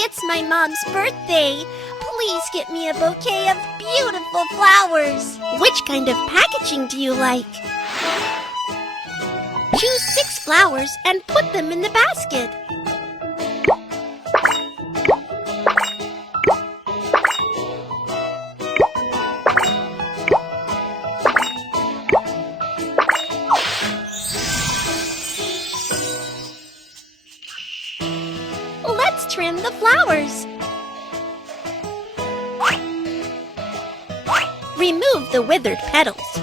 It's my mom's birthday. Please get me a bouquet of beautiful flowers. Which kind of packaging do you like? Choose 6 flowers and put them in the basket. Let's trim the flowers. Remove the withered petals. The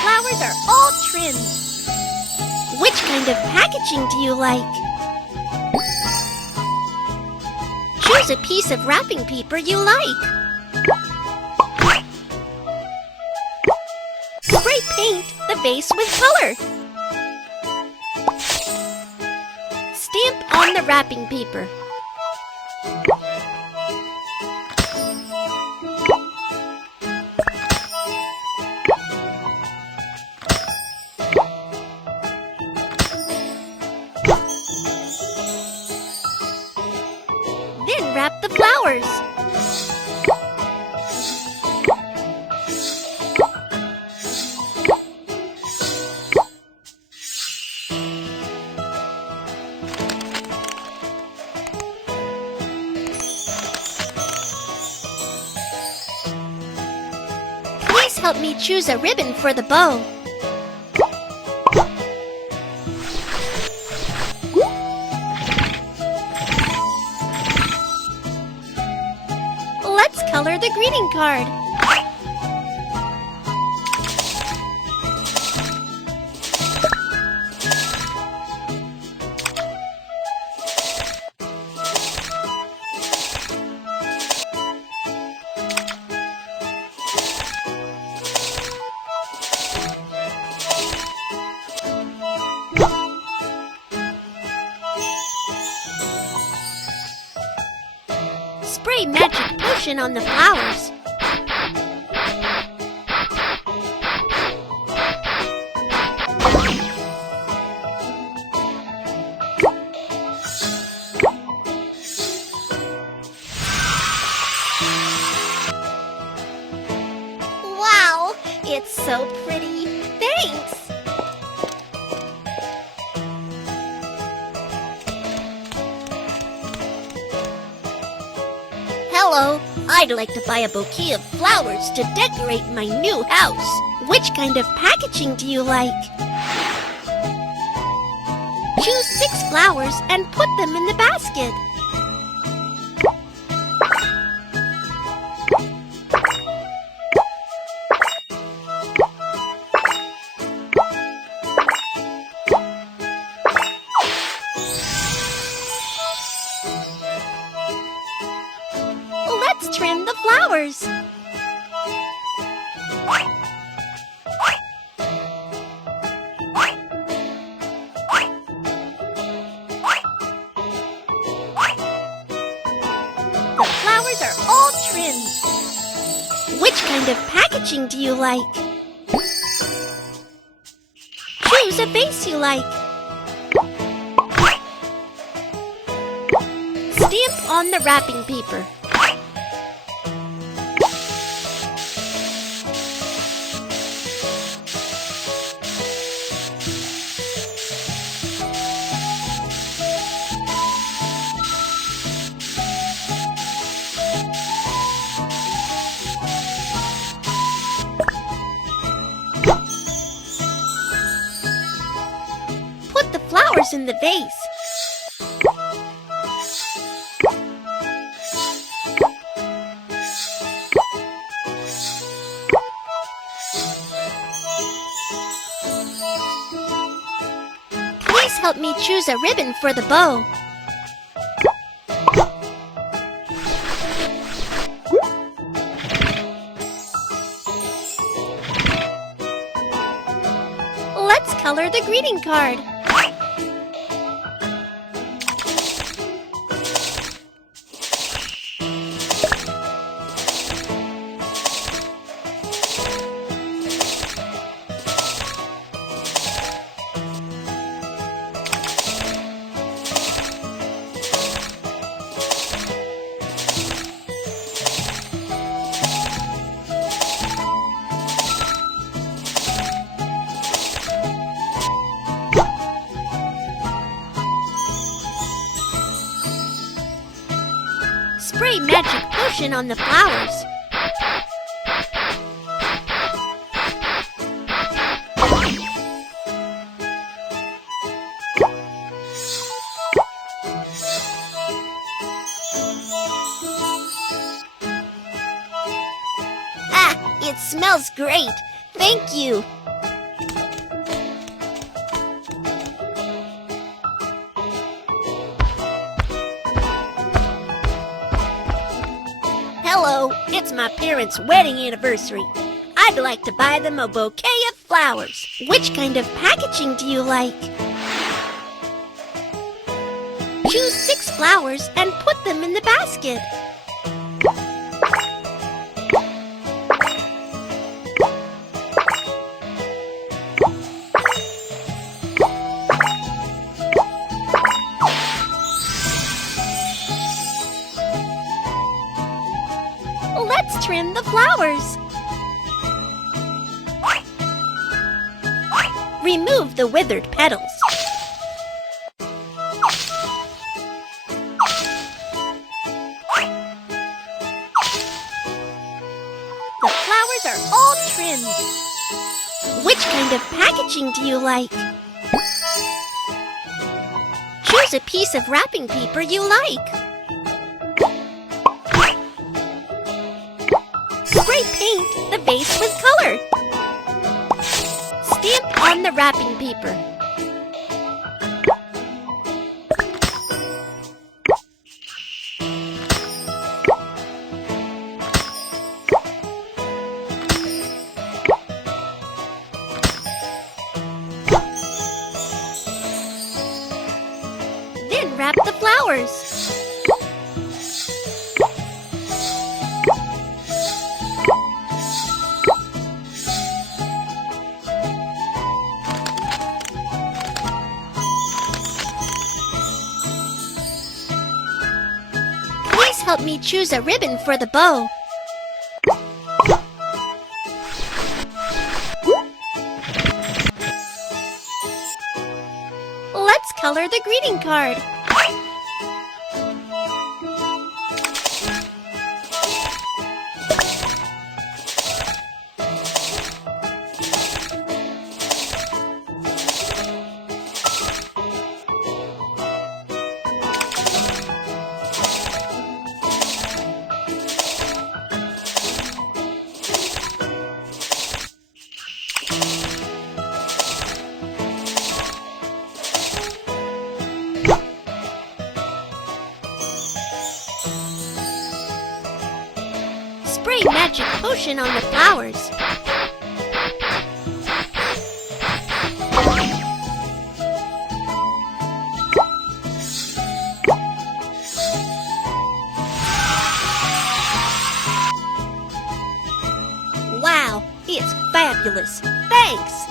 flowers are all trimmed. Which kind of packaging do you like? Choose a piece of wrapping paper you like. Spray paint the vase with color. Stamp on the wrapping paper. Then wrap the flowers. Please help me choose a ribbon for the bow. Let's color the greeting card. Spray magic potion on the flowers. Wow, it's so pretty. Thanks. Hello, I'd like to buy a bouquet of flowers to decorate my new house. Which kind of packaging do you like? Choose 6 flowers and put them in the basket. Let's trim the flowers. The flowers are all trimmed. Which kind of packaging do you like? Choose a vase you like. Stamp on the wrapping paper. Put the flowers in the vase. Please help me choose a ribbon for the bow. Let's color the greeting card. Spray magic potion on the flowers. Ah, it smells great. Thank you. Hello, it's my parents' wedding anniversary. I'd like to buy them a bouquet of flowers. Which kind of packaging do you like? Choose 6 flowers and put them in the basket. Let's trim the flowers. Remove the withered petals. The flowers are all trimmed. Which kind of packaging do you like? Choose a piece of wrapping paper you like. Spray paint the vase with color. Stamp on the wrapping paper. Then wrap the flowers. Please help me choose a ribbon for the bow. Let's color the greeting card. Spray magic potion on the flowers. Wow, it's fabulous. Thanks!